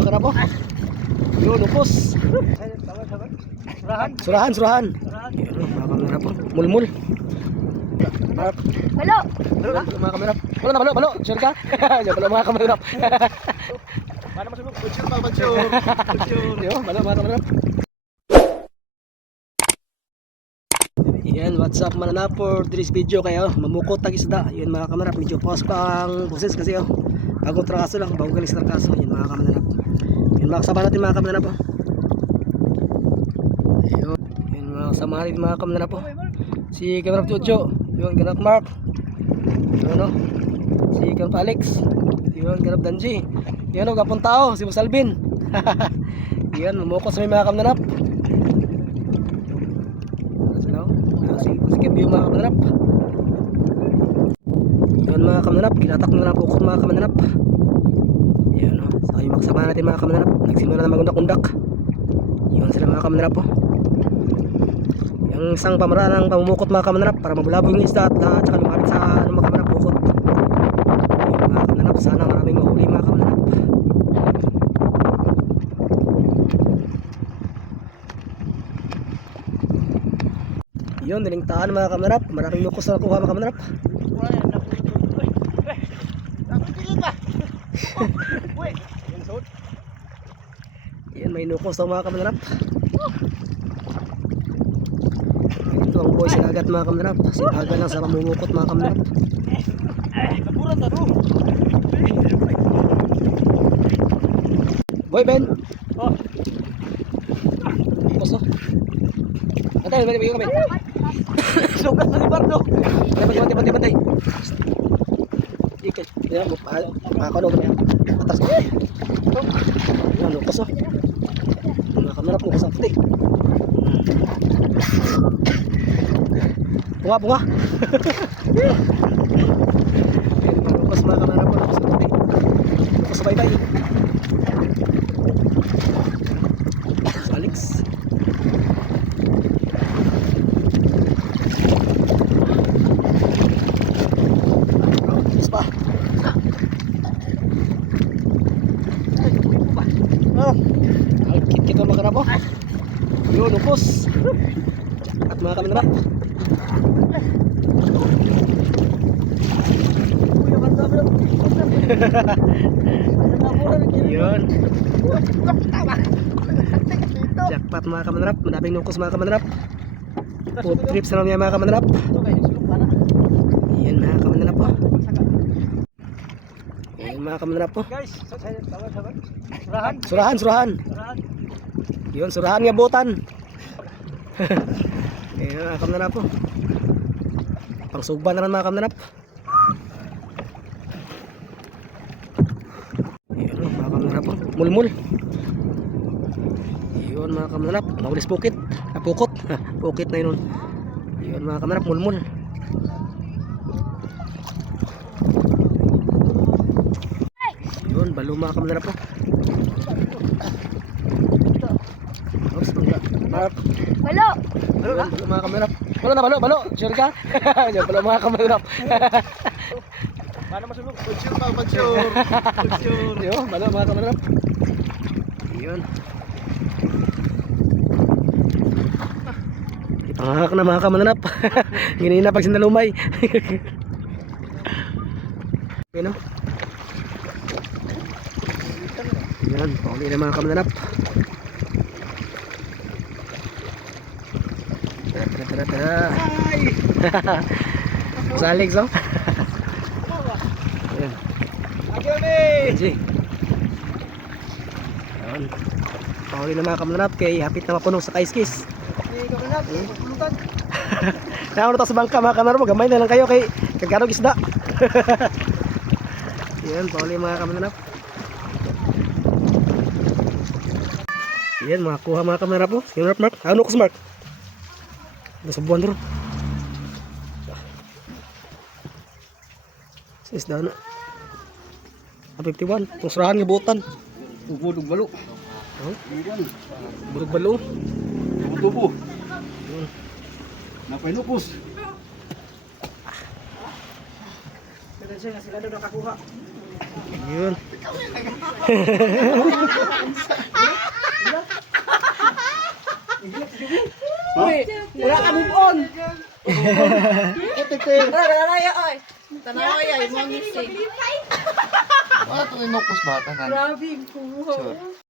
mga kanapo. Yun, upos. Surahan. Yun, mga kanapo. Mulmul. Balo. Mga kamerap. Balo. Sure ka? Yan pala mga kamerap. Paano masunod? Bansure. Yun, balo mga kamerap. Yan, what's up mananap for today's video kayo. Mamukot tag isda. Yun mga kamerap, medyo pause pa ang boses kasi bagong trakaso lang, bagong galing sa trakaso. Yun mga kamerap. Yun mga kasama natin mga kamerap. Yun mga kasama natin mga kamerap. Si kamerap Jojo. Yun, kamerap Mark. Yun si kamerap Alex. Yun, kamerap Danji. Yun kapong tao, si Boss Alvin. Yun, mamukot sa may mga kamerap. Sige yung mga kamananap. Yun mga kamananap, kinatak na lang po mga kamananap. Yan o, so yung makasama natin mga kamananap, nagsimula na magundak-undak. Yun sila mga kamananap po. Yung isang pamaraan ng pamumukot mga kamananap para mabulabog yung isda at lahat saka lumapit sa mga kamananap bukot. Yun mga kamananap, sana maraming mahuli mga kamananap. Yun, nilingtaan mga kamerap. Maraming nukos na nakuha mga kamerap. Yan, may nukos na mga kamerap. Ito ang boy sinagat mga kamerap. Sinagat lang sa pamumukot mga kamerap. Boy Ben. Nukos o. Patay, balik kami. Sugat sa libardo. Patay. Ikat. Yan, makakano kami. Atas. Yan, lukas o. Mga kamerap, lukas ang puti. Bunga. Yan, lukas mga kamerap, lukas ang puti. Lukas sa baybay. Sa Alex. Kita mga kanapo. Yun, upos. At mga kamanap. Yun. Jackpot mga kamanap. Madaming nukos mga kamanap. Food trips na lang mga kamanap. Yan mga kamanap po. Yan mga kamanap po. Surahan. Yun, surahan nga butan. Ayan, mga kamanap po. Pangsugban na rin mga kamanap. Ayan, mga kamanap po. Mulmul. Yun, mga kamanap. Nakulis pukit. Pukot. Pukit na yun. Yun, mga kamanap. Mulmul. Yun, balo mga kamanap po. Mark. Balo. Mga kamerap. Balo. Sure ka? Yan pala mga kamerap. Paano masunod? Bansure. Yun, balo mga kamerap. Yun. Ipangahak na mga kamerap. Ginina pag sinalumay. Yun o. Yan, pauli na mga kamerap. Tara. Sa Alex o. Ayan. Ayan. Ayan. Pauli na mga kamanap kay hapit na mapuno sa kaiskis. Nauna tayo sa bangka mga kamanap. Gamay na lang kayo kay kagkarog isda. Ayan, pauli mga kamanap. Ayan, makakuha mga kamanap po. Sige Mark. Ano ko sa Mark? Nasa buwan doon. Sa isda na. 51. Itong surahan ng butan. Budog balo. Burog balo. Tubo. Napay nukos. Yun. Uy, wala ka move on. Tara, oy. Tanawa ay mo missing. Ano itong inokos bata? Grabe, kuha.